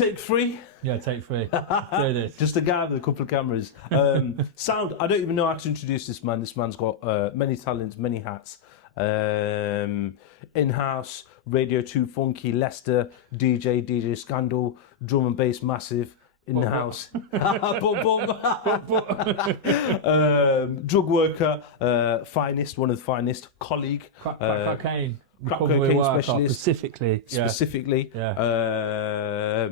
Take 3. Yeah, take 3. Do this. Just a guy with a couple of cameras. Sound, I don't even know how to introduce this man. This man's got many talents, many hats. In-house, Radio 2 Funky, Leicester, DJ Scandal, drum and bass massive. In the house. Drug worker, finest, one of the finest. Colleague. Crack cocaine. Crack cocaine specialist. Specifically. Yeah.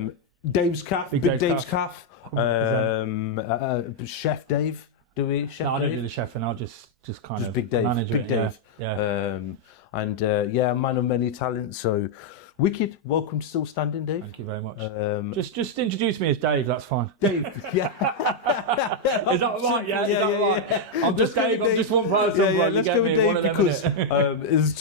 Dave's Calf. Big Dave's Calf. Chef Dave. Do we? Chef no, I don't Dave? do the chefing. I'll just kind of Big Dave. manage Big it. Dave. Yeah. Yeah, man of many talents. So, wicked. Welcome to Still Standing, Dave. Thank you very much. Just introduce me as Dave. That's fine. Dave. Yeah. Is that right? Yeah. Is that right? Yeah. I'm just Dave. I'm just one person. Yeah, bro. let's You go get with me? One Dave of them, because innit? there's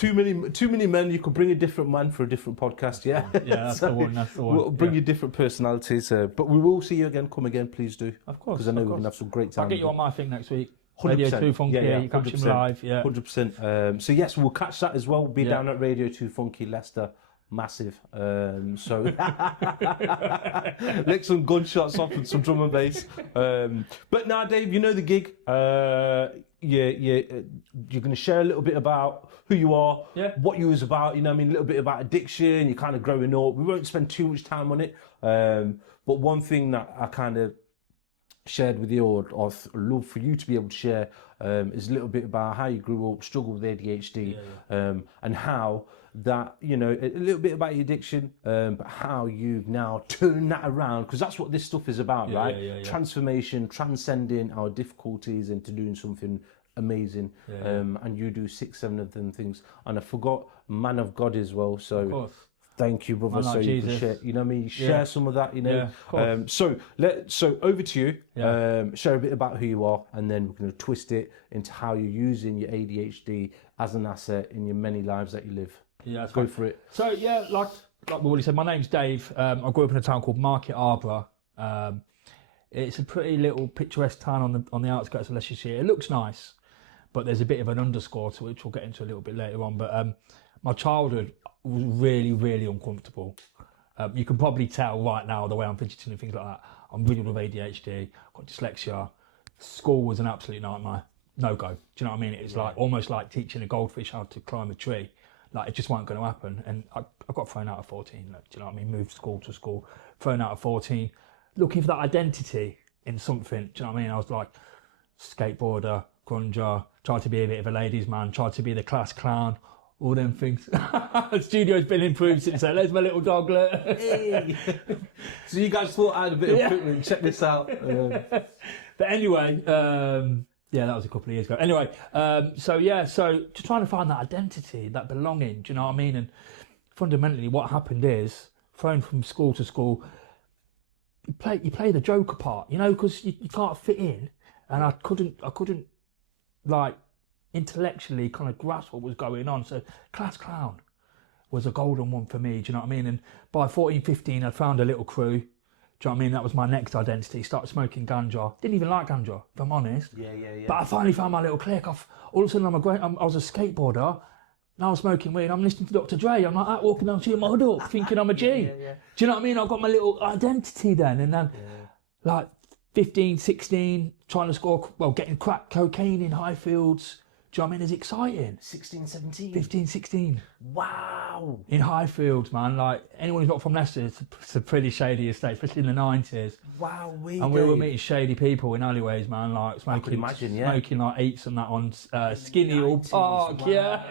too many men. You could bring a different man for a different podcast. Yeah. Yeah, that's the one. That's the one. We'll bring you different personalities, but we will see you again. Come again, please do. Of course. Because I know we're gonna have some great time. I'll get you on my thing next week. 100%. Radio 2 Funky. Yeah, You catch him 100%. live. Yeah. 100%. So yes, we'll catch that as well. We'll be down at Radio 2 Funky, Leicester. Massive. So lick some gunshots off and some drum and bass. But now, Dave, you know the gig. You're going to share a little bit about who you are, what you was about. You know, what I mean, a little bit about addiction. You're kind of growing up. We won't spend too much time on it. But one thing that I kind of shared with you, or love for you to be able to share, is a little bit about how you grew up, struggled with ADHD, and how that, you know, a little bit about your addiction, but how you've now turned that around, because that's what this stuff is about, right? Transformation, transcending our difficulties into doing something amazing. And you do 6-7 of them things, and I forgot man of God as well. So of course. Thank you, brother. Like so you Jesus. can share, you know what I mean? Share some of that, you know. Yeah, So over to you. Share a bit about who you are, and then we're going to twist it into how you're using your ADHD as an asset in your many lives that you live. Yeah, that's go fine. for it. So yeah, like we already said, my name's Dave. I grew up in a town called Market Arborough. It's a pretty little picturesque town on the outskirts of Leicestershire. It looks nice, but there's a bit of an underscore to it, which we'll get into a little bit later on. But my childhood was really, really uncomfortable. You can probably tell right now the way I'm fidgeting and things like that. I'm riddled with ADHD, got dyslexia. School was an absolute nightmare. No go. Do you know what I mean? It's like almost like teaching a goldfish how to climb a tree. Like, it just wasn't going to happen. And I got thrown out of 14. Do you know what I mean? Moved school to school, thrown out of 14, looking for that identity in something. Do you know what I mean? I was like skateboarder, grunger, tried to be a bit of a ladies' man, tried to be the class clown. All them things. The studio's been improved since then. There's my little doglet. Hey. So you guys thought I had a bit of equipment. Check this out. But anyway, that was a couple of years ago. Anyway, so just trying to find that identity, that belonging. Do you know what I mean? And fundamentally, what happened is, thrown from school to school, you play the joker part, you know, because you can't fit in, and I couldn't like intellectually kind of grasp what was going on. So class clown was a golden one for me. Do you know what I mean? And by 14, 15, I'd found a little crew. Do you know what I mean? That was my next identity. Started smoking ganja. Didn't even like ganja, if I'm honest. Yeah. But I finally found my little clique. All of a sudden, I was a skateboarder. Now I'm smoking weed. I'm listening to Dr. Dre. I'm like that, walking down shooting my hood up, thinking I'm a G. Yeah. Do you know what I mean? I've got my little identity then. And then, like 15, 16, trying to score, getting crack cocaine in Highfields. Do you know what I mean? It's exciting. 16, 17. 15, 16. Wow. In Highfields, man. Like, anyone who's not from Leicester, it's a pretty shady estate, especially in the 90s. Wow, and we were meeting shady people in alleyways, man, like smoking, I could imagine, smoking like eats and that on Skinny Hill Park, so...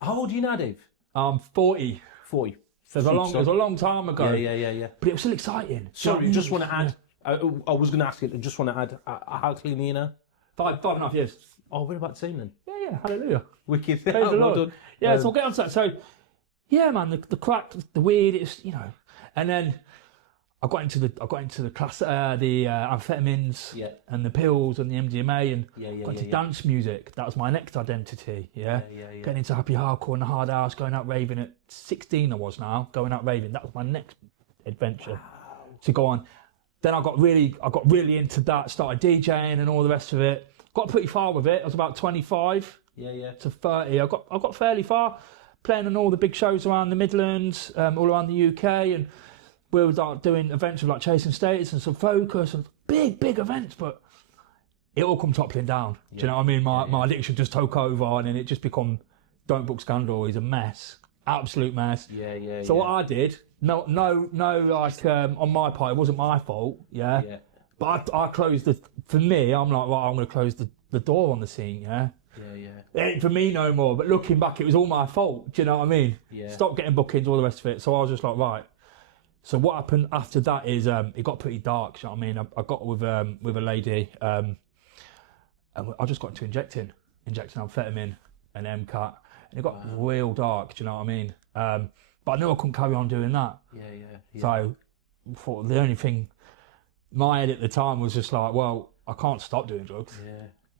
How old are you now, Dave? I'm 40. 40. So it was a long time ago. Yeah. But it was still exciting. Sorry, just want to add, I was going to ask it, I just want to add, how clean are you now? 5.5 years. Oh, we're about the same then. Yeah, hallelujah. Wicked. Praise the Lord. Done. Yeah, so I'll get on to that. So, yeah, man, the crack, the weed, it's, you know, and then I got into the class, the amphetamines and the pills and the MDMA and got into dance music. That was my next identity. Getting into happy hardcore and the hard house, going out raving at 16. I was now going out raving. That was my next adventure to go on. Then I got really into that. Started DJing and all the rest of it. Got pretty far with it. I was about 25 to 30. I got fairly far. playing on all the big shows around the Midlands, all around the UK, and we were like doing events with like Chasing Status and some Focus and big events, but it all come toppling down. Do you know what I mean? My addiction just took over, and then it just become Don't Book Scandal is a mess, absolute mess. So what I did, no, like on my part, it wasn't my fault. But I closed for me, I'm like, right, I'm going to close the door on the scene. It ain't for me no more. But looking back, it was all my fault. Do you know what I mean? Stop getting bookings, all the rest of it. So I was just like, right. So what happened after that is it got pretty dark. Do you know what I mean? I got with a lady, and I just got into injecting amphetamine and MCAT, and it got real dark. Do you know what I mean? But I knew I couldn't carry on doing that. So I thought the only thing my head at the time was just like, well, I can't stop doing drugs.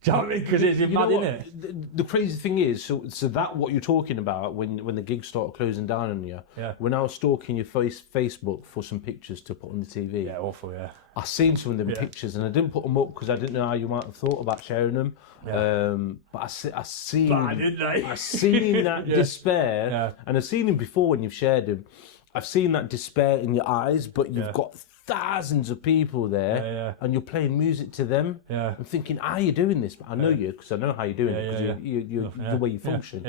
Do you know what I mean? Because it's mad, isn't it? The crazy thing is, so that what you're talking about when the gigs started closing down on you. When I was stalking your Facebook for some pictures to put on the TV. Yeah, awful. I seen some of them pictures, and I didn't put them up because I didn't know how you might have thought about sharing them. But I seen that despair, and I've seen them before when you've shared them. I've seen that despair in your eyes, but you've got thousands of people there, and you're playing music to them. I'm thinking, how are you doing this? But I know you, because I know how you're doing it, because you're the way you function.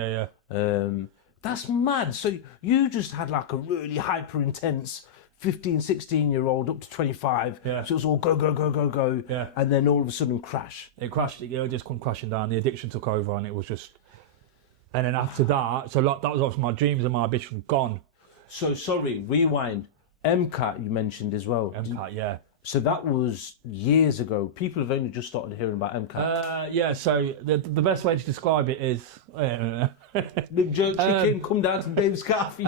That's mad. So you just had like a really hyper intense 15, 16-year-old up to 25. So it was all go. And then all of a sudden crash. It crashed. It just come crashing down. The addiction took over, and it was just. And then after that, so like, that was obviously my dreams and my ambition gone. So sorry, rewind. MCAT you mentioned as well. MCAT, So that was years ago. People have only just started hearing about MCAT. So the best way to describe it is... Big jerk chicken, come down to Dave's Cafe.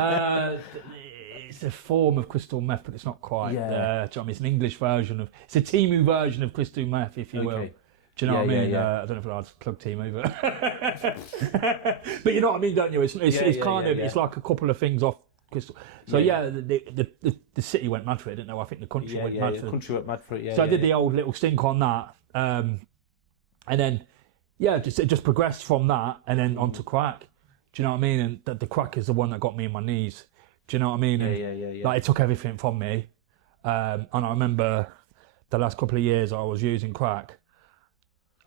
It's a form of crystal meth, but it's not quite there. Do you know what I mean? It's an English version of... It's a Timu version of crystal meth, if you will. Do you know what I mean? I don't know if I'd plug Timu, but... but you know what I mean, don't you? It's kind of... It's like a couple of things off crystal. So the city went mad for it. I didn't know. I think the country went mad for it. The country went mad for it. So I did the old little stink on that, and then it just progressed from that, and then onto crack. Do you know what I mean? And the crack is the one that got me in my knees. Do you know what I mean? And like, it took everything from me. And I remember the last couple of years I was using crack.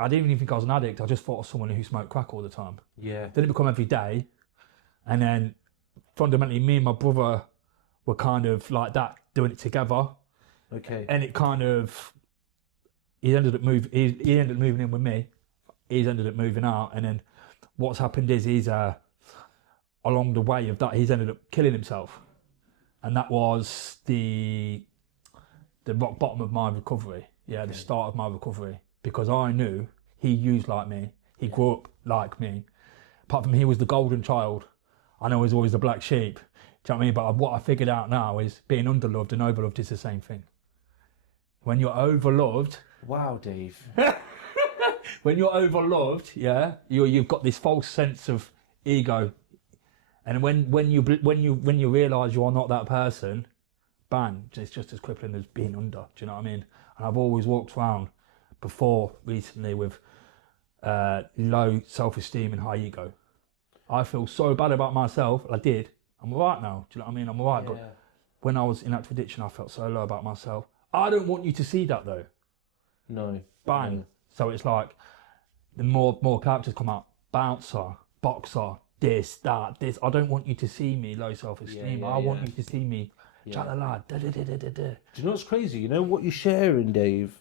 I didn't even think I was an addict. I just thought I was someone who smoked crack all the time. Then it became every day, and then fundamentally, me and my brother were kind of like that, doing it together. And it kind of, he ended up moving in with me. He's ended up moving out, and then what's happened is he's along the way of that, he's ended up killing himself, and that was the rock bottom of my recovery. The start of my recovery, because I knew he used like me, he grew up like me. Apart from he was the golden child. I know he's always the black sheep. Do you know what I mean? But what I figured out now is being underloved and overloved is the same thing. When you're overloved... Wow, Dave. When you're overloved, you've got this false sense of ego. And when you realise you are not that person, bang, it's just as crippling as being under. Do you know what I mean? And I've always walked around recently with low self-esteem and high ego. I feel so bad about myself. I did. I'm all right now. Do you know what I mean? I'm all right. But when I was in active addiction, I felt so low about myself. I don't want you to see that, though. No. Bang. No. So it's like the more characters come out. Bouncer, boxer, this. I don't want you to see me low self-esteem. I want you to see me chat the lad. Do you know what's crazy? You know what you're sharing, Dave?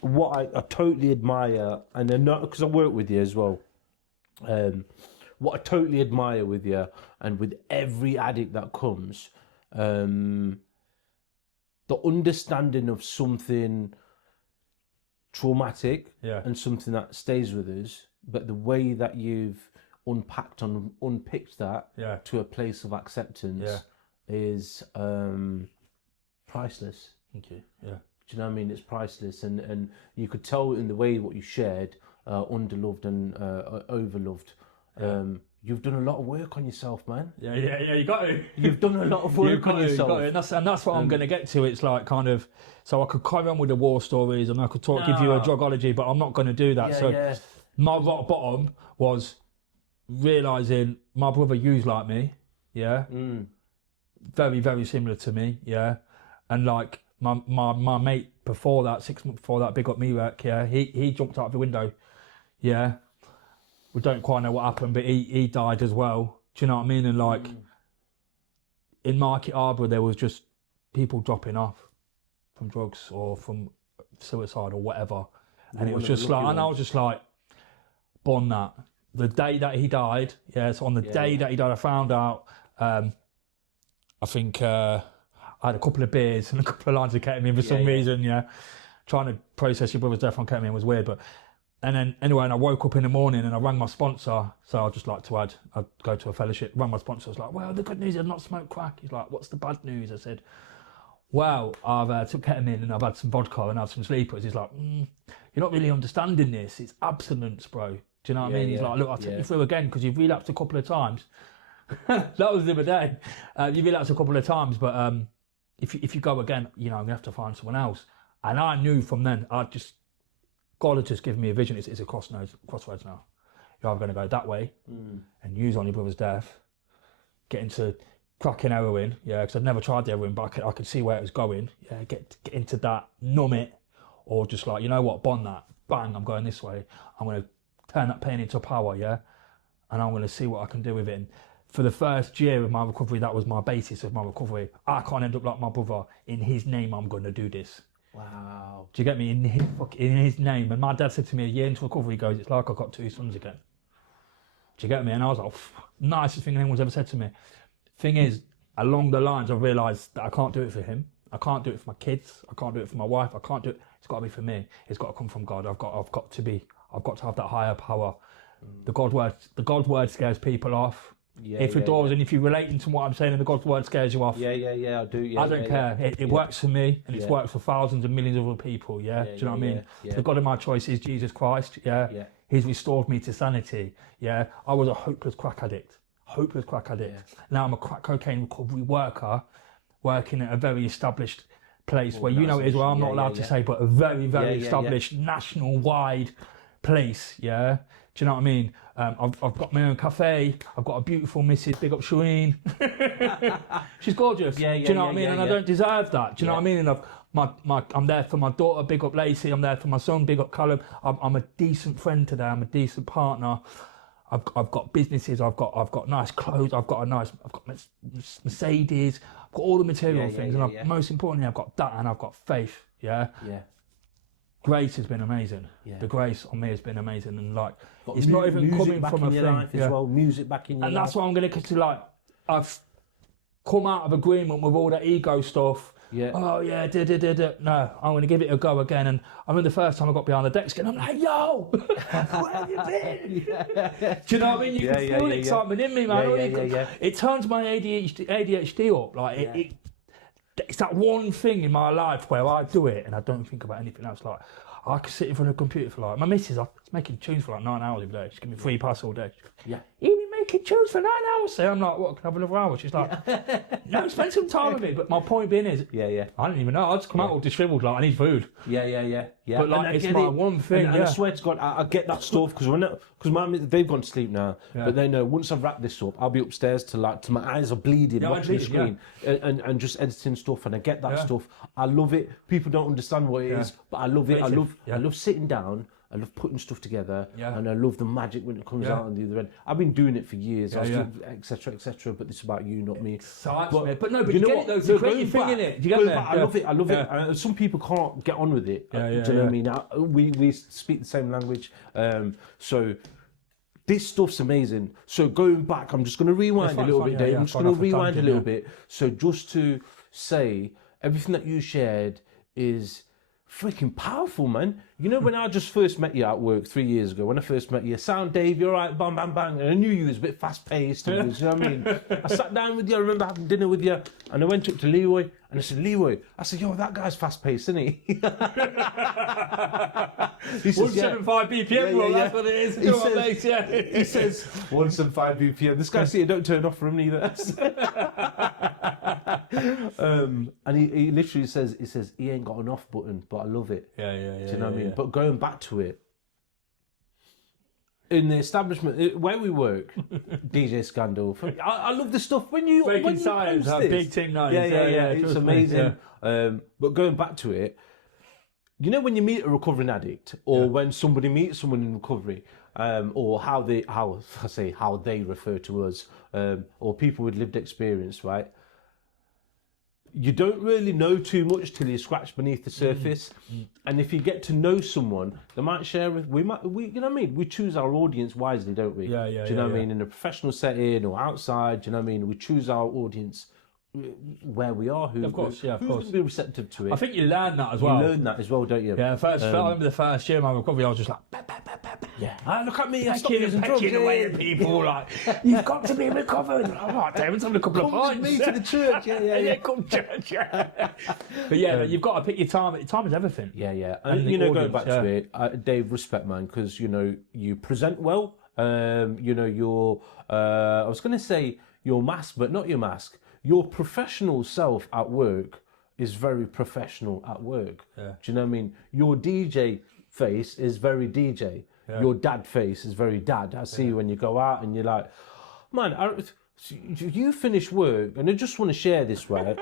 What I totally admire, and I know because I work with you as well. What I totally admire with you and with every addict that comes, the understanding of something traumatic and something that stays with us, but the way that you've unpicked that to a place of acceptance is priceless. Thank you. Do you know what I mean? It's priceless, and you could tell in the way what you shared, underloved and overloved. You've done a lot of work on yourself, man. You got to. You've done a lot of work on yourself. And that's what I'm going to get to. It's like kind of, so I could carry on with the war stories and I could give you a drugology, but I'm not going to do that. My rock bottom was realising my brother used like me, yeah, very, very similar to me, yeah, and like my mate before that, 6 months before that, big up me work, yeah, he jumped out of the window, yeah. We don't quite know what happened, but he died as well. Do you know what I mean? And like in Market Harbour, there was just people dropping off from drugs or from suicide or whatever, and it was just like, and I was just like, bon that. The day that he died, yeah, so on the day that he died, I found out, I think I had a couple of beers and a couple of lines of ketamine for some reason, yeah. Trying to process your brother's death on ketamine was weird, but, and then anyway, and I woke up in the morning and I rang my sponsor, so I'd just like to add, I'd go to a fellowship, rang my sponsor, I was like, well, the good news is I've not smoked crack. He's like, what's the bad news? I said, well, I've took ketamine and I've had some vodka and I've some sleepers. He's like, you're not really understanding this. It's abstinence, bro. Do you know what I mean? He's like, look, I'll take you through again because you've relapsed a couple of times. That was the other day. You've relapsed a couple of times, but if you go again, you know, I'm going to have to find someone else. And I knew from then, God had just given me a vision. It's a crossroads now. You're either going to go that way and use on your brother's death, get into cracking heroin, yeah, because I'd never tried the heroin, but I could see where it was going. Yeah, get into that, numb it, or just like, you know what, bond that, bang, I'm going this way. I'm going to turn that pain into power, yeah, and I'm going to see what I can do with it. And for the first year of my recovery, that was my basis of my recovery. I can't end up like my brother. In his name, I'm going to do this. Wow. Do you get me? In his name. And my dad said to me a year into recovery, he goes, it's like I got 2 sons again. Do you get me? And I was like, nicest thing anyone's ever said to me. Thing is, along the lines, I realised that I can't do it for him. I can't do it for my kids. I can't do it for my wife. I can't do it. It's got to be for me. It's got to come from God. I've got to have that higher power. The God word scares people off. If it does, and if you're relating to what I'm saying and the God's word scares you off, I do. Yeah, I don't care. It works for me, and it's worked for thousands and millions of other people. Yeah, do you know what I mean? The God of my choice is Jesus Christ. Yeah, He's restored me to sanity. Yeah, I was a hopeless crack addict. Now I'm a crack cocaine recovery worker, working at a very established place where, you know, it is where I'm not allowed to say, but a very, very established national-wide place. Yeah. Do you know what I mean? I've got my own café. I've got a beautiful Mrs. Big up Shireen. She's gorgeous. Do you know what I mean? And I don't deserve that. Do you know what I mean? And I'm there for my daughter. Big up Lacey. I'm there for my son. Big up Callum. I'm a decent friend today. I'm a decent partner. I've got businesses. I've got nice clothes. I've got Mercedes. I've got all the material things. And most importantly, I've got that, and I've got faith. Yeah. Grace has been amazing. The grace on me has been amazing, and like it's not even coming from a thing. As well, music back in your life. And that's why I'm going to like I've come out of agreement with all that ego stuff. Oh yeah, no, I'm going to give it a go again. And I remember the first time I got behind the desk, and I'm like, yo, where have you been? Do you know what I mean? You can feel the excitement in me, man. It turns my ADHD up. Like it's that one thing in my life where I do it and I don't think about anything else. Like I could sit in front of a computer for like, my missus, I was making tunes for like 9 hours every day. She give me free pass all day. You've been making tunes for 9 hours? So I'm like, what, can I have another hour? She's like, no, spend some time with me. But my point being is, I didn't even know. I just come out all dishevelled, like I need food. But like, it's my one thing. And I swear to God, I get that stuff because they've gone to sleep now. But they know once I've wrapped this up, I'll be upstairs to my eyes are bleeding watching the screen and just editing stuff. And I get that stuff. I love it. People don't understand what it is, but I love it. I love sitting down. I love putting stuff together, and I love the magic when it comes out on the other end. I've been doing it for years, etc., but this is about you, not me. But you get it though. It's a great thing in it. Do you get that? I love it. Some people can't get on with it. Do you know what I mean? We speak the same language, so this stuff's amazing. So going back, I'm just going to rewind a little bit, Dave. I'm just going to rewind a little bit. So just to say, everything that you shared is freaking powerful, man. You know, when I just first met you at work 3 years ago, when I first met you, sound Dave, you're right, bang, bang, bang. And I knew you was a bit fast paced. You know what I mean? I sat down with you, I remember having dinner with you, and I went up to Leroy, and I said, Leroy, yo, that guy's fast paced, isn't he? He says, 175 BPM, bro, that's what it is. He says, 175 BPM. This guy's here, don't turn off for him neither. And he literally says, he ain't got an off button, but I love it. Do you know what I mean? But going back to it, in the establishment where we work, DJ Scandal. I love the stuff when you Making science, post that this. big team knows. Yeah. It's amazing. Yeah. But going back to it, you know when you meet a recovering addict, or when somebody meets someone in recovery, or how they refer to us, or people with lived experience, right? You don't really know too much till you scratch beneath the surface, and if you get to know someone, they might share with. You know what I mean? We choose our audience wisely, don't we? Yeah. Do you know what I mean? In a professional setting or outside, do you know what I mean? We choose our audience where we are. Of course. Who's going to be receptive to it? I think you learn that as well. You learn that as well, don't you? Yeah. I remember the first year of my recovery, I was just like, look at me, I'm pecking away at people. Like, you've got to be recovered. Oh, David's having a couple of pints. Me to the church. Yeah. Come church. But you've got to pick your time. Time is everything. Yeah. And going back to it, Dave, respect, man, because you present well. You're. I was going to say your mask, but not your mask. Your professional self at work is very professional at work. Yeah. Do you know what I mean? Your DJ face is very DJ. Yeah. Your dad face is very dad. I see you when you go out and you're like, man, you finish work, and I just want to share this, right?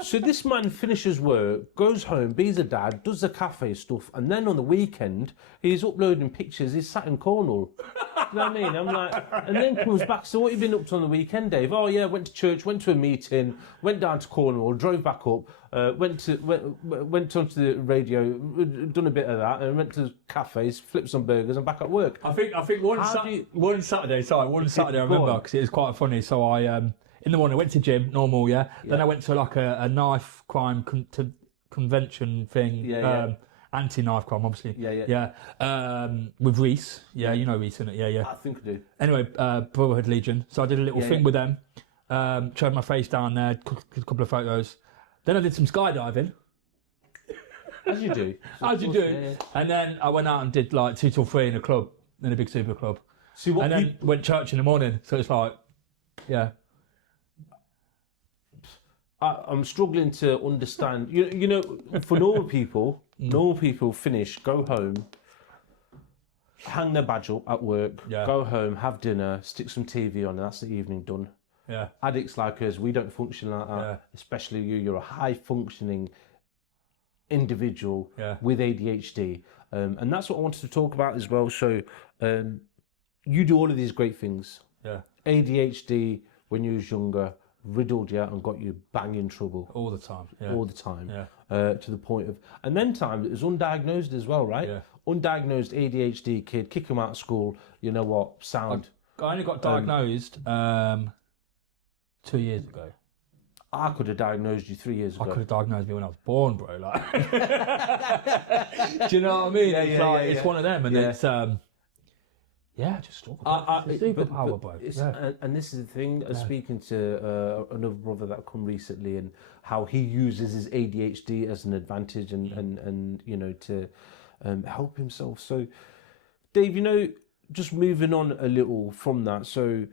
So this man finishes work, goes home, be's a dad, does the cafe stuff, and then on the weekend, he's uploading pictures, he's sat in Cornwall. You know what I mean? I'm like, and then comes back, so what have you been up to on the weekend, Dave? Oh yeah, went to church, went to a meeting, went down to Cornwall, drove back up, went onto the radio, done a bit of that, and went to cafes, flipped some burgers, and back at work. I think one Saturday I remember, because it was quite funny, so I... in the morning, I went to gym, normal, Then I went to like a knife crime convention thing, anti-knife crime, obviously. With Reese, you know Reese, innit? Yeah. I think I do. Anyway, Brotherhood Legion. So I did a little thing with them. Showed my face down there, took a couple of photos. Then I did some skydiving. As you do. Yeah. And then I went out and did like 2 till 3 in a club, in a big super club. Then went church in the morning. So it's like, I'm struggling to understand. You know, for normal people finish, go home, hang their badge up at work, go home, have dinner, stick some TV on, and that's the evening done. Yeah. Addicts like us, we don't function like that. Especially you. You're a high functioning individual with ADHD, and that's what I wanted to talk about as well. So, you do all of these great things. Yeah. ADHD when you was younger riddled you and got you bang in trouble all the time. To the point of, and then times it was undiagnosed as well, right? Undiagnosed ADHD kid, kick him out of school. You know what? Sound. I only got diagnosed 2 years ago. I could have diagnosed you 3 years ago. I could have diagnosed me when I was born, bro. Like, do you know what I mean? It's one of them, and it's just talk about it. Superpower, bro. And this is the thing. Speaking to another brother that come recently, and how he uses his ADHD as an advantage, and to help himself. So, Dave, just moving on a little from that. So,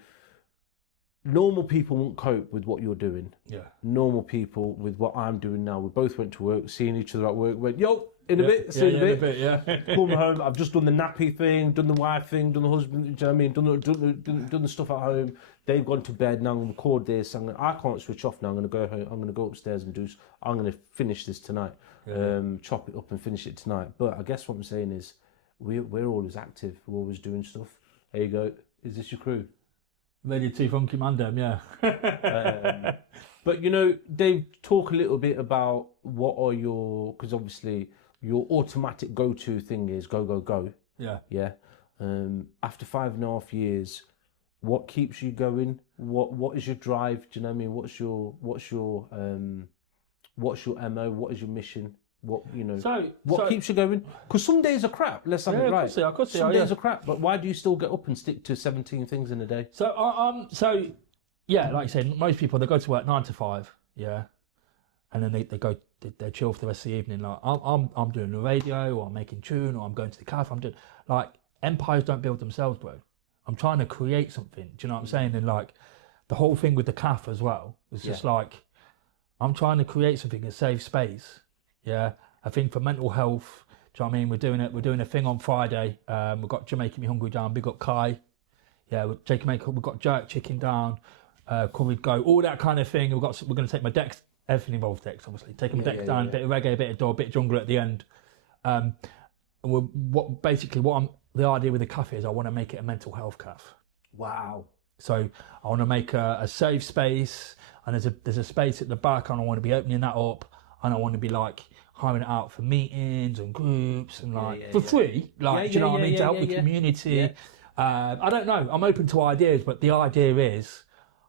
normal people won't cope with what you're doing. Yeah. Normal people with what I'm doing now. We both went to work, seeing each other at work. Went, yo. In a bit. Come home. I've just done the nappy thing, done the wife thing, done the husband. Do you know what I mean? Done the stuff at home. They've gone to bed. Now I'm going to record this. I can't switch off now. I'm going to go home. I'm going to go upstairs and I'm going to finish this tonight. Chop it up and finish it tonight. But I guess what I'm saying is, we're always active. We're always doing stuff. There you go. Is this your crew? Ready to funky man, them, yeah. But Dave, talk a little bit about what are because obviously. Your automatic go-to thing is go. Yeah. Yeah. After 5.5 years, what keeps you going? What is your drive? Do you know what I mean? What's your MO? What is your mission? What keeps you going? Because some days are crap. Let's have it right. I could see. Some days are crap, but why do you still get up and stick to 17 things in a day? So like you said, most people they go to work 9 to 5. Yeah. And then they chill for the rest of the evening. Like I'm doing the radio, or I'm making tune, or I'm going to the cafe. I'm doing empires don't build themselves, bro. I'm trying to create something. Do you know what I'm saying? And the whole thing with the cafe as well was just I'm trying to create something, a safe space. Yeah, I think for mental health, Do you know what I mean? We're doing a thing on Friday. We've got Jamaica Me Hungry down, big up Kai. Yeah, we've got jerk chicken down, curried goat, all that kind of thing. We're going to take my decks, everything involves decks, obviously. Taking my decks down, bit of reggae, bit of dub, bit of jungle at the end. And the idea with the cafe is I want to make it a mental health cafe. Wow. So I want to make a safe space, and there's a space at the back, and I want to be opening that up, and I want to be like hiring it out for meetings and groups and for free, like, do you know what I mean, to help the community. Yeah. I don't know. I'm open to ideas, but the idea is,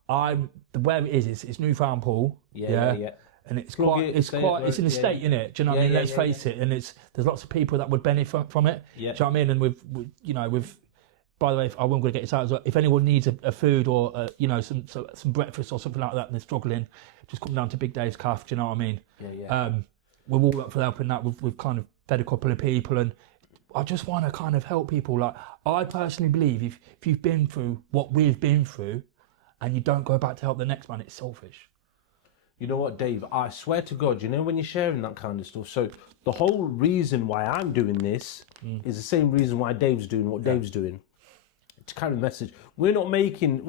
where it is, it's Newfound Pool. Yeah. And it's in the state, isn't it? Do you know what I mean? Let's face it. And there's lots of people that would benefit from it. Yeah. Do you know what I mean? And we've, by the way, I won't get this out as well. If anyone needs a food or some breakfast or something like that, and they're struggling, just come down to Big Dave's Cafe. Do you know what I mean? Yeah. We're all up for helping that. We've kind of fed a couple of people, and I just want to kind of help people. Like, I personally believe if you've been through what we've been through, and you don't go back to help the next man, it's selfish. You know what, Dave? I swear to God, you know when you're sharing that kind of stuff. So the whole reason why I'm doing this is the same reason why Dave's doing what Dave's doing. To carry the message. We're not making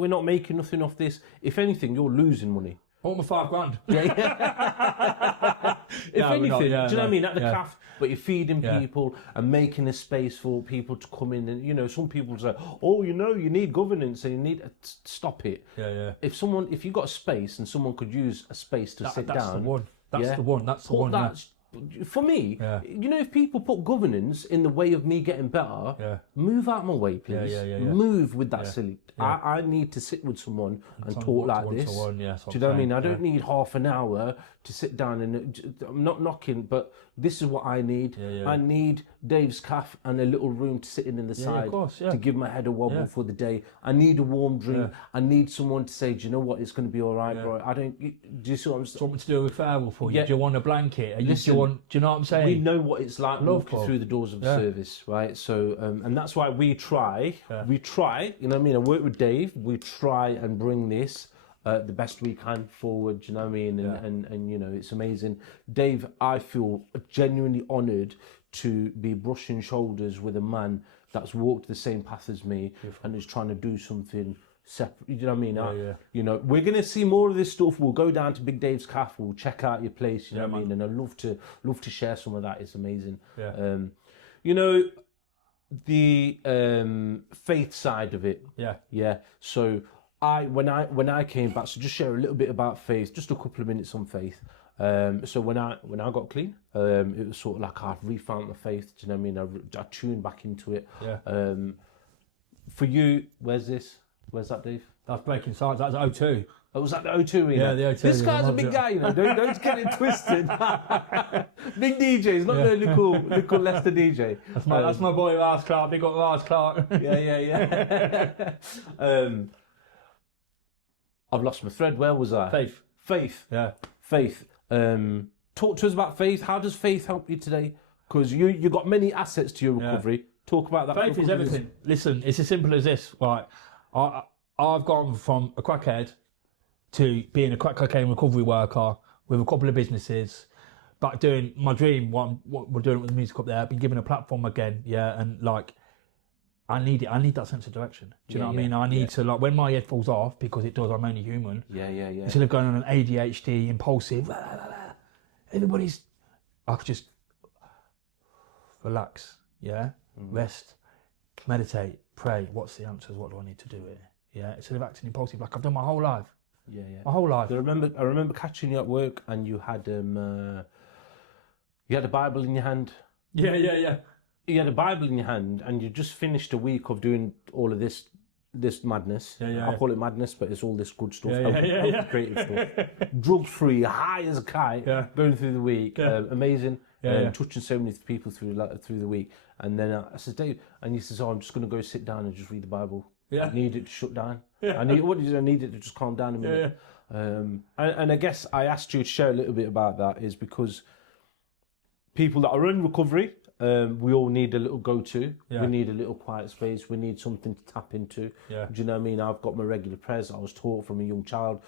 nothing off this. If anything, you're losing money. I want my $5,000. If anything, do you know what I mean? At the cafe, but you're feeding people and making a space for people to come in. And some people say, "Oh, you need governance and you need stop it." Yeah. If you've got a space and someone could use a space to sit down, that's the one. For me, if people put governance in the way of me getting better, move out my way, please. Move with that silly. I need to sit with someone and talk like this. Do you know what I mean? I don't need half an hour to sit down and I'm not knocking, but this is what I need. I need Dave's Cafe and a little room to sit in the side to give my head a wobble for the day. I need a warm drink. I need someone to say, do you know what? It's going to be all right, bro. Do you see what I'm saying? Something to do with farewell for you. Do you want a blanket? Do you know what I'm saying? We know what it's like walking through the doors of the service, right? So, and that's why we try, you know what I mean? I work with Dave, we try and bring this the best we can forward, you know what I mean? And it's amazing. Dave, I feel genuinely honoured to be brushing shoulders with a man that's walked the same path as me and is trying to do something separate, you know what I mean? We're going to see more of this stuff. We'll go down to Big Dave's Cafe, we'll check out your place, you know what I mean? And I'd love to share some of that. It's amazing. The faith side of it. So when I came back, so just share a little bit about faith, just a couple of minutes on faith. So when I got clean, it was sort of like I've refound my faith. Do you know what I mean? I tuned back into it. For you, where's that, Dave? That's Breaking Science. That's O2. Oh, was that the O2? Yeah, the O2. This guy's a big guy, Don't get it twisted. Big DJ. He's not the little Leicester DJ. That's my boy Lars Clark. Big up Lars Clark. Yeah. I've lost my thread. Where was I? Faith. Yeah. Faith. Talk to us about faith. How does faith help you today? Because you got many assets to your recovery. Talk about that. Faith is everything. Listen, it's as simple as this. Right. I've gone from a crackhead to being a crack cocaine recovery worker with a couple of businesses, back doing my dream, what we're doing with the music up there. I've been given a platform again, and like, I need it. I need that sense of direction. Do you know what I mean? I need to, like, when my head falls off, because it does, I'm only human. Instead of going on an ADHD, impulsive, I could just relax, rest, meditate, pray. What's the answers? What do I need to do here? Instead of acting impulsive, like I've done my whole life. My whole life. I remember catching you at work, and you had a Bible in your hand. Yeah. You had a Bible in your hand, and you just finished a week of doing all of this madness. I call it madness, but it's all this good stuff, creative stuff. Drug-free, high as a kite, going through the week. Amazing. Touching so many people through the week. And then I said, Dave, and he says, I'm just going to go sit down and just read the Bible. I need it to shut down. I need it to just calm down a minute. And I guess I asked you to share a little bit about that is because people that are in recovery, we all need a little go-to. We need a little quiet space. We need something to tap into. Do you know what I mean? I've got my regular prayers. I was taught from a young child.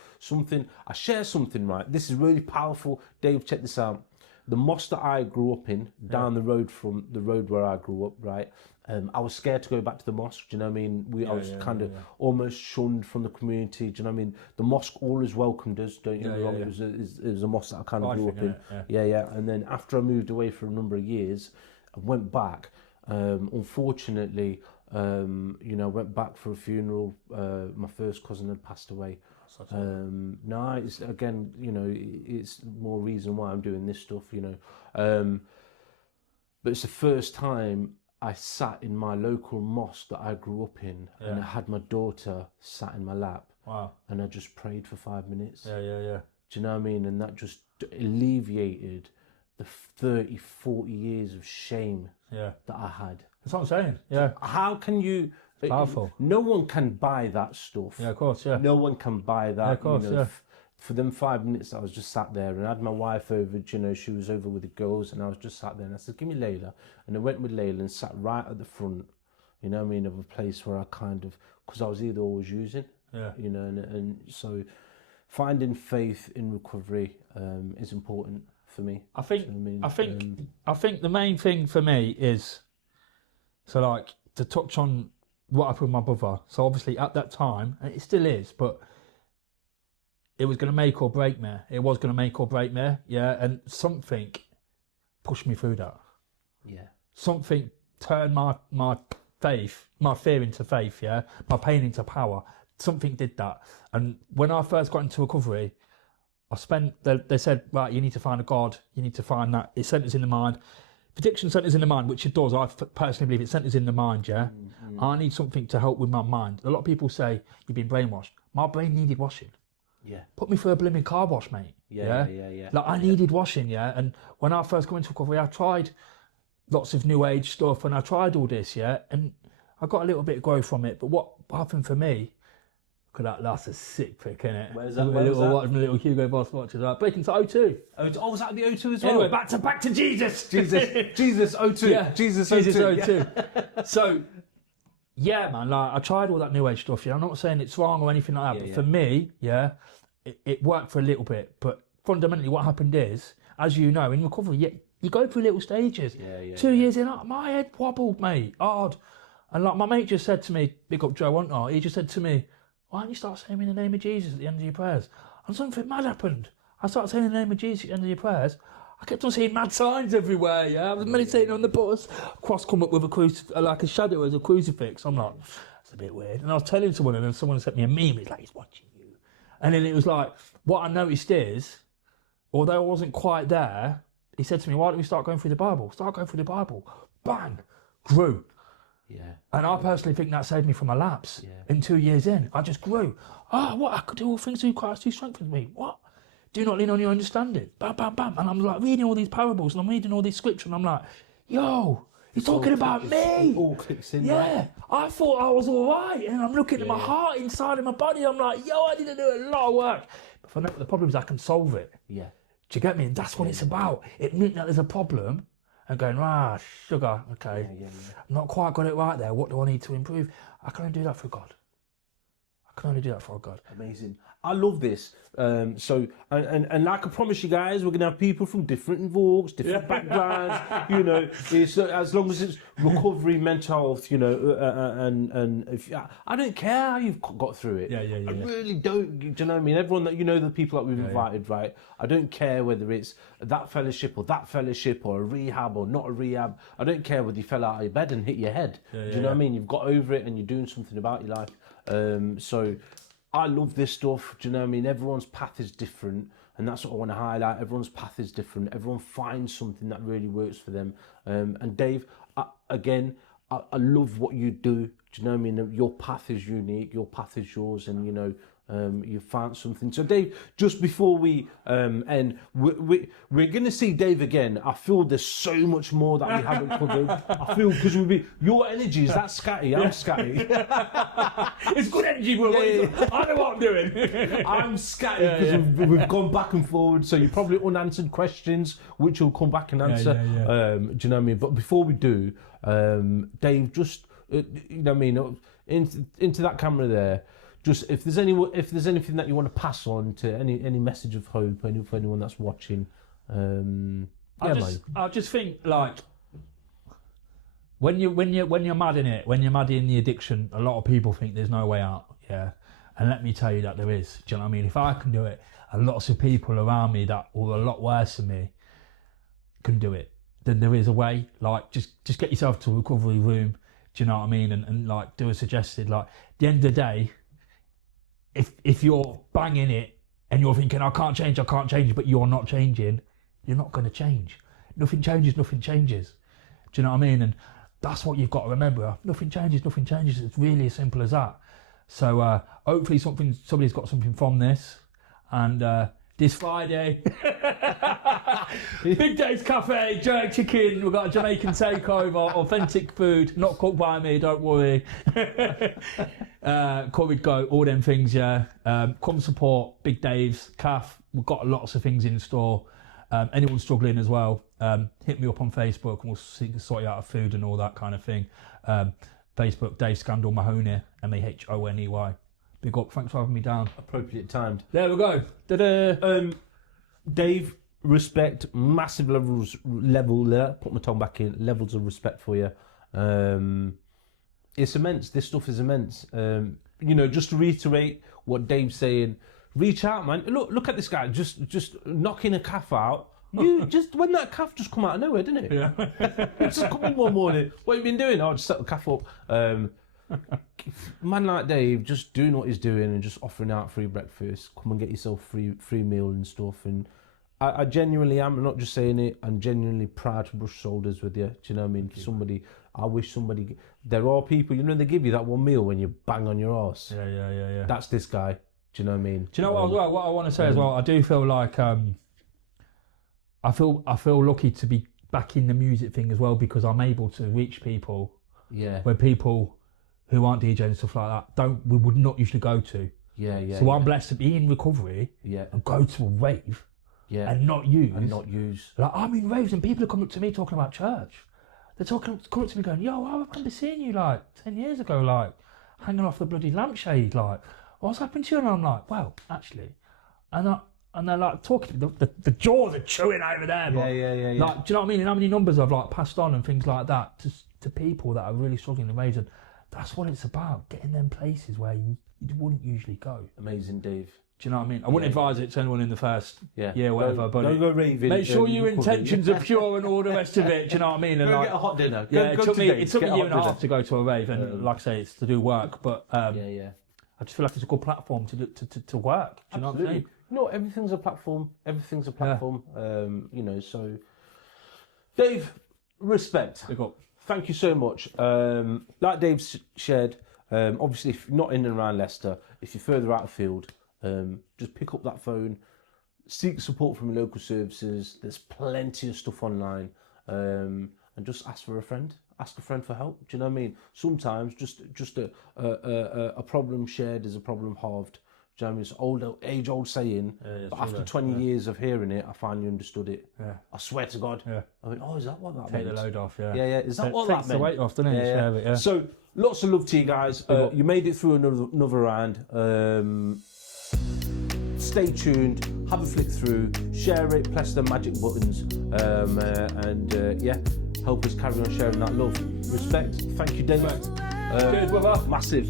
I share something, right? This is really powerful. Dave, check this out. the mosque that I grew up in, down the road from the road where I grew up, right? I was scared to go back to the mosque. Do you know what I mean? I was kind of almost shunned from the community. Do you know what I mean? The mosque always welcomed us. Don't get me wrong. It was a mosque that I kind of grew up in. Yeah. And then after I moved away for a number of years, I went back. Unfortunately, you know, I went back for a funeral. My first cousin had passed away. No, it's again, you know, it's more reason why I'm doing this stuff, you know. But it's the first time I sat in my local mosque that I grew up in, and I had my daughter sat in my lap. Wow. And I just prayed for 5 minutes. Yeah. Do you know what I mean? And that just alleviated the 30, 40 years of shame that I had. That's what I'm saying. Yeah. How can you... Powerful. No one can buy that stuff. Yeah, of course, yeah. No one can buy that. Yeah, of course, you know, for them 5 minutes, I was just sat there, and I had my wife over. You know, she was over with the girls, and I was just sat there, and I said, "Give me Layla," and I went with Layla and sat right at the front. You know what I mean, of a place where I kind of, because I was either always using. Yeah. You know, and so finding faith in recovery is important for me. I think. You know I mean? I think the main thing for me is, so like to touch on what happened with my brother. So obviously at that time, and it still is, but it was going to make or break me. It was going to make or break me, yeah. And something pushed me through that. Yeah. Something turned my faith, my fear into faith, yeah. My pain into power. Something did that. And when I first got into recovery, they said, right, you need to find a God. You need to find that. It centers in the mind. If addiction centers in the mind, which it does, I personally believe it centers in the mind, yeah. I need something to help with my mind. A lot of people say, you've been brainwashed. My brain needed washing. Yeah. Put me through a blooming car wash, mate. Yeah. Like, I needed washing, yeah. And when I first got into recovery, I tried lots of new age stuff, and I tried all this, yeah. And I got a little bit of growth from it. But what happened for me, because that's a sick pick, isn't it? Where's that? A little Hugo Boss watches. Breaking to O2. Oh, was that the O2 as well? Anyway, back to Jesus. Jesus O2. Yeah. Jesus O2. Yeah. So, yeah, man, like, I tried all that new age stuff. Yeah, I'm not saying it's wrong or anything like that, but for me, yeah, it worked for a little bit. But fundamentally, what happened is, as you know, in recovery, you go through little stages. 2 years in, my head wobbled, mate, hard. And like my mate just said to me, big up Joe, wasn't I? He just said to me, why don't you start saying in the name of Jesus at the end of your prayers? And something mad happened. I started saying in the name of Jesus at the end of your prayers. I kept on seeing mad signs everywhere, yeah. I was meditating on the bus. Cross come up with like a shadow as a crucifix. I'm like, that's a bit weird. And I was telling someone, and then someone sent me a meme. He's like, he's watching you. And then it was like, what I noticed is, although I wasn't quite there, he said to me, why don't we start going through the Bible? Start going through the Bible. Bang! Grew. Yeah. And I personally think that saved me from a lapse. Yeah. In 2 years in, I just grew. What? I could do all things through Christ who strengthens me. What? Do not lean on your understanding. Bam, bam, bam. And I'm like reading all these parables, and I'm reading all these scriptures, and I'm like, yo, he's talking about me. It all clicks in. Yeah. Right? I thought I was all right, and I'm looking at my heart inside of my body. I'm like, yo, I need to do a lot of work. But for the problem is I can solve it. Yeah. Do you get me? And that's what it's about. Admitting that there's a problem and going, sugar, okay. I've not quite got it right there. What do I need to improve? I can only do that for God. I can only do that for God. Amazing. I love this. So like I promise you guys, we're gonna have people from different walks, different backgrounds. You know, it's as long as it's recovery, mental health. You know, and if I don't care how you've got through it. I really don't. Do you know what I mean? Everyone that the people that we've invited, right? I don't care whether it's that fellowship or a rehab or not a rehab. I don't care whether you fell out of your bed and hit your head. Do you know what I mean? You've got over it and you're doing something about your life. So I love this stuff. Do you know what I mean? Everyone's path is different, and that's what I want to highlight. Everyone's path is different. Everyone finds something that really works for them. And Dave, I love what you do. Do you know what I mean? Your path is unique. Your path is yours, and you found something. So Dave, just before we end, we're going to see Dave again. I feel there's so much more that we haven't covered. I feel because your energy is that scatty. I'm scatty. It's good energy, bro. I know what I'm doing. I'm scatty because we've gone back and forward. So you're probably unanswered questions, which you'll come back and answer. Do you know what I mean? But before we do, Dave, just you know what I mean, into that camera there. Just if there's anything that you want to pass on to any message of hope, for anyone that's watching, I just think like when you're mad in it, when you're mad in the addiction, a lot of people think there's no way out. Yeah, and let me tell you that there is. Do you know what I mean? If I can do it, and lots of people around me that were a lot worse than me can do it, then there is a way. Like just get yourself to a recovery room. Do you know what I mean? And like do a suggested. Like at the end of the day, if you're banging it and you're thinking I can't change, but you're not changing, you're not going to change. Nothing changes. Do you know what I mean? And that's what you've got to remember. Nothing changes. It's really as simple as that. So hopefully somebody's got something from this. And this Friday, Big Dave's Cafe, jerk chicken. We've got a Jamaican takeover, authentic food, not cooked by me, don't worry. Curried goat, all them things, yeah. Come support Big Dave's Cafe. We've got lots of things in store. Anyone struggling as well, hit me up on Facebook and we'll sort you out of food and all that kind of thing. Facebook, Dave Scandal Mahoney, Mahoney. Big up, thanks for having me down. Appropriate timed. There we go. Ta-da. Dave, respect, massive levels of respect for you. It's immense. This stuff is immense. Just to reiterate what Dave's saying, reach out, man. Look at this guy, just knocking a calf out. You just when that calf just come out of nowhere, didn't it? Yeah. It's just come in one morning. What have you been doing? I'll just set the calf up. Man like Dave, just doing what he's doing and just offering out free breakfast. Come and get yourself free meal and stuff. And I genuinely am. I'm not just saying it. I'm genuinely proud to brush shoulders with you. Do you know what I mean? I wish somebody. There are people, they give you that one meal when you bang on your arse. Yeah. That's this guy. Do you know what I mean? Do you know what I want to say as well? I do feel like I feel lucky to be back in the music thing as well because I'm able to reach people. Yeah. Where people who aren't DJs and stuff like that we would not usually go to. Yeah. So I'm blessed to be in recovery. Yeah. And go to a rave. Yeah. And not use. Like I'm in raves and people are coming up to me talking about church. They're coming up to me going, "Yo, I remember seeing you like 10 years ago, like hanging off the bloody lampshade, like." What's happened to you? And I'm like, well, actually, and they're like talking, the jaws are chewing over there. But Yeah. Like, do you know what I mean? And how many numbers I've like passed on and things like that to people that are really struggling in ways, and that's what it's about, getting them places where you wouldn't usually go. Amazing, Dave. Do you know what I mean? I wouldn't advise it to anyone in the first year, whatever. But don't go raving. Make sure your intentions are pure and all the rest of it. Do you know what I mean? And go get a hot dinner. It took me a year and a half to go to a rave, and like I say, it's to do work, but I just feel like it's a good platform to work. Do you know what I'm saying? No, everything's a platform. So Dave, respect. Thank you so much. Like Dave shared, obviously, if you're not in and around Leicester, if you're further out of field, just pick up that phone, seek support from your local services. There's plenty of stuff online, and just ask for a friend. Ask a friend for help. Do you know what I mean? Sometimes just a problem shared is a problem halved. Do you know what I mean? It's age-old saying, but after 20 years of hearing it, I finally understood it. Yeah. I swear to God. Yeah. I went, is that what that meant? Take the load off, yeah. Yeah. Is that what that meant? Takes the weight off, doesn't it? Yeah. Yeah. So, lots of love to you guys. You made it through another round. Stay tuned, have a flick through, share it, press the magic buttons, and help us carry on sharing that love. Respect. Thank you, David. Good, brother. Massive.